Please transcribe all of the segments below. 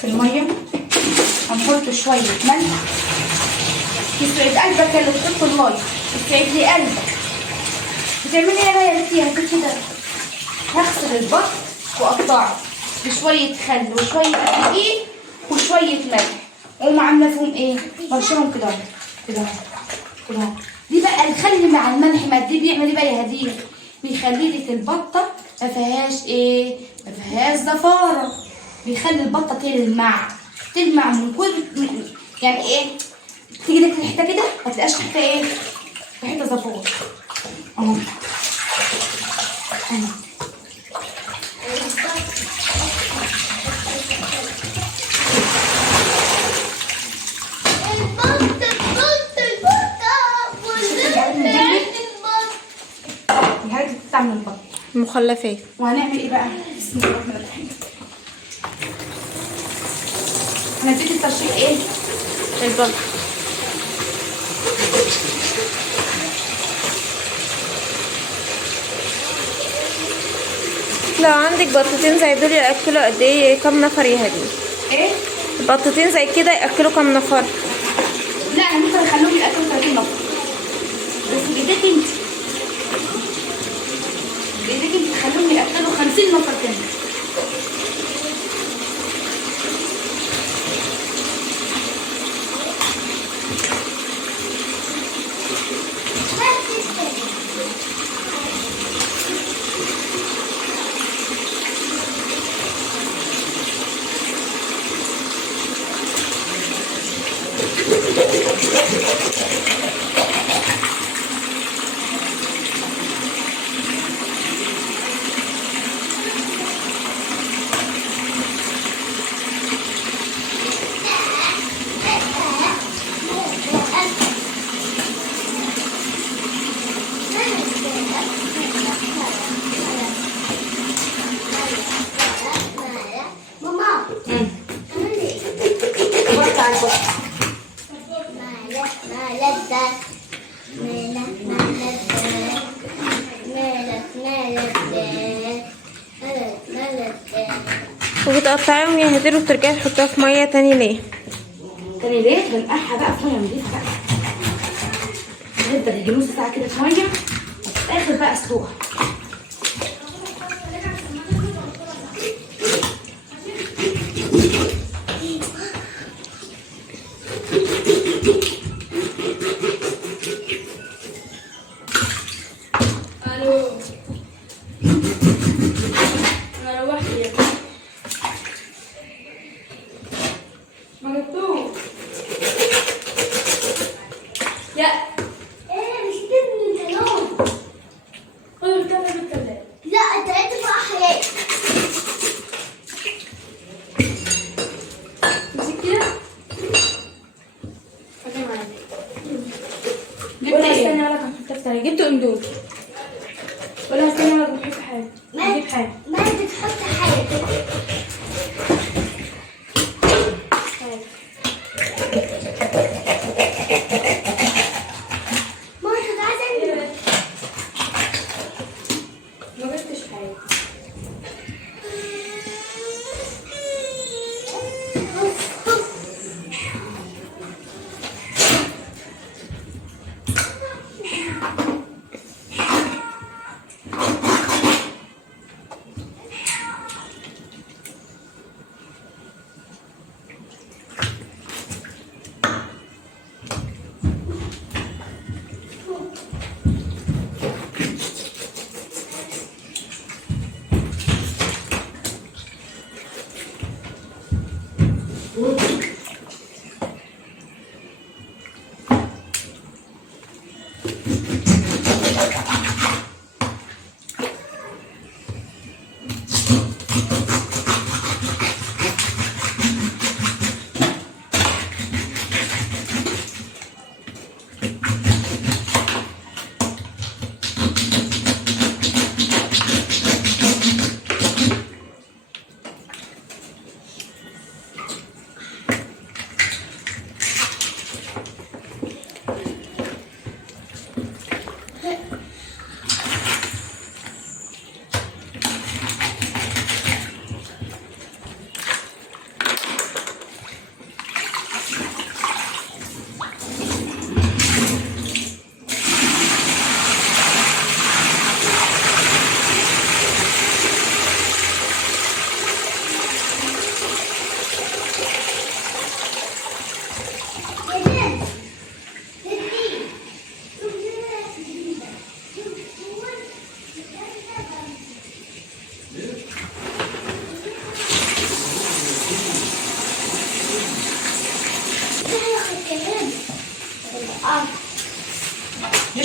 في الميه، هنحط شويه ملح. يسعد قلبك اللي بتحط الميه، يسعد لي قلبك. بتعملي ايه بقى يا بنتي؟ هاتي كده، هغسل البط واقطعه بشويه خل وشويه دقيق وشويه ملح، واقوم عامله فيهم ايه؟ برشهم كده كده كده. دي بقى الخل مع الملح ما دي بيعمل ايه بقى يا هديه؟ بيخلي لك البطه ما فيهاش ايه؟ ما فيهاش زفاره، بيخلي البطه تلمع من كل يعني ايه؟ تيجي لك الحته كده ما تلاقيش حته ايه؟ حته زفاره اهو. من البط مخلفات. وهنعمل ايه بقى؟ بسم الله الرحمن الرحيم. هنديك الترشيح ايه؟ البط. لو عندك بطتين زي دول ياكلوا قد ايه؟ كام نفر يا هدي؟ ايه؟ بطتين زي كده ياكلوا كام نفر؟ لا انا ممكن اخليهم ياكلوا 30 نفر، بس بايديك انت، بايديك انت تخليهم ياكلوا 50 نفر تاني. وبتقطعيهم يا هدير وبترجعي تحطيها في ميه تاني ليه؟ تاني ليه؟ بنقعها بقى في ميه نضيفه بقى، نفضل يجي نص ساعه كده في ميه وفي الاخر بقى اسلقها. جبت اندومي ولا هستنى ولا بنحط حاجه؟ نجيب حاجه. ما بتحط حاجه.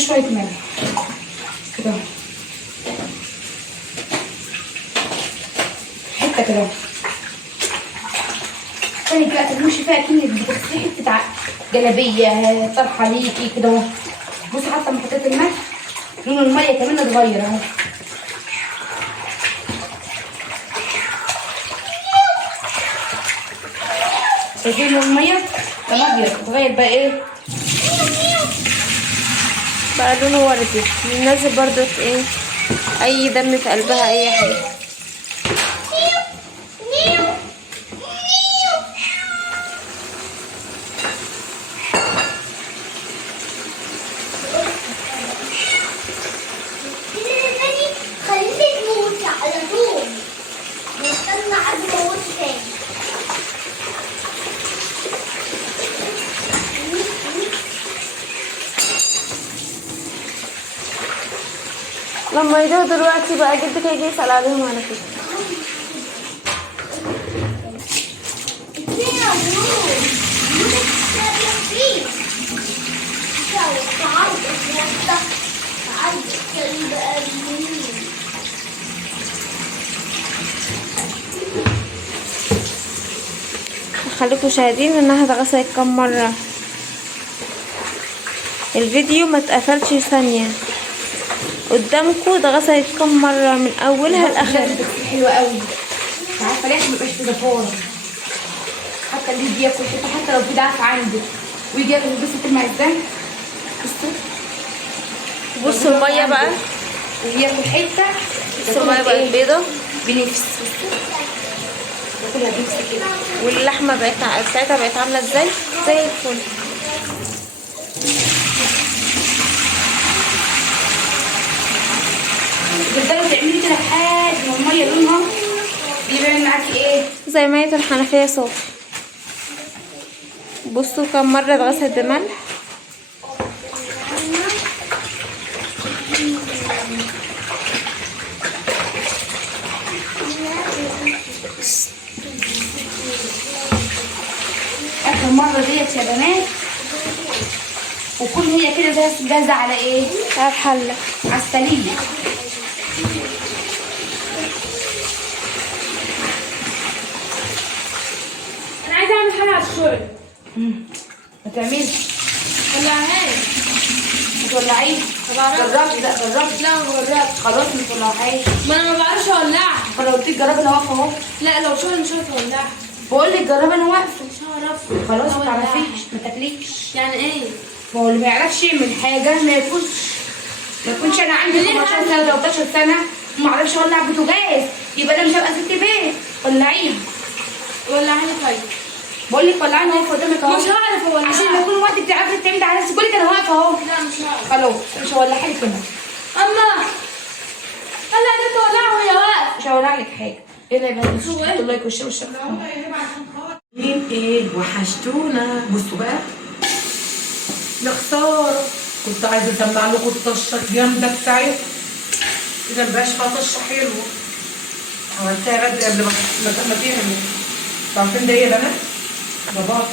شويه ملح كده، حته كده. تاني بقى ترمشي فيها كأنك بتغسلي حته جلابيه طرحه ليكي كده اهو. بصي حتى لما حطيت الملح لون الميه كمان اتغير اهو. شايفين لون الميه كان ابيض اتغير بقى ايه؟ بقى لونه وردي. بننزل برضو ايه اي دم في قلبها اي حاجه. خليك تموت على طول. نستنى عاد موت تاني. لما يجوا دلوقتي بقى جدك هيجي يسأل عليهم على فكرة. خليكم شاهدين انها اتغسلت كم مرة. الفيديو ما اتقفلش ثانية قدامكم. اتغسلت كم مرة من اولها لاخرها. حلوه قوي. عارفه ليه؟ مبقاش في زفاره. حتى اللي يجي ياكل حتى لو في ضعف عنده ويجي ياكل بس المعدة. بصوا المية بقى. وياكل حته. بصوا المية بقت بيضة بنفس. باكلها بنفس كده. واللحمة بتاعتها بقت عاملة ازاي؟ زي الفل. تفضلوا تعملي كده لحد ما الميه لونها بيبان معاكي ايه؟ زي مية الحنفية صافي. بصوا كم مرة اتغسلت بملح. اخر مره ديت يا بنات وكل هي كده جاهزه على ايه؟ على الحلة. على السلية. انا عايزة اعمل حاجة على الشرب. ما تعملش. طلعهاش. ما تولعيش. جربت. لا جربت. لا ما جربتش. خلاص ما تولعهاش. ما انا ما بعرفش اولعها. فانا قلت لك جربي انا واقفه اهو. لا لو شغل مش عارفة اولعها. بقول لك جربي انا واقفه. مش هعرف. خلاص ما تعرفيش ما تاكليش. يعني ايه؟ ما هو اللي ما يعرفش يعمل حاجه ما ياكلش. ما يكونش انا عندي 15 سنه 13 سنه وما اعرفش اولع بوتاجاز يبقى انا مش هبقى ست بيت. ولعيها. ولعها طيب. بقول لك ولعها انا واقفه قدامك اهو. مش هعرف اولعها. عشان لما يكون وقت بتعرفي تعملي على نفسك. بقول لك انا واقفه اهو. لا مش هعرف. خلاص مش هولعها لك هنا. اما انا قدرت اولعها وهي واقفه. مش هولع لك حاجه. يلا يا بنات. هو إيه؟ الله يكون والشر. مين ايه وحشتونا. بصوا بقى يا خساره كنت عايزه اسمع لكم الطشه الجامده بتاعتها كده مبقاش فيها طشه حلوه. عملتها بدري قبل ما تعمل. عارفين ده ايه يا بنات؟ بابا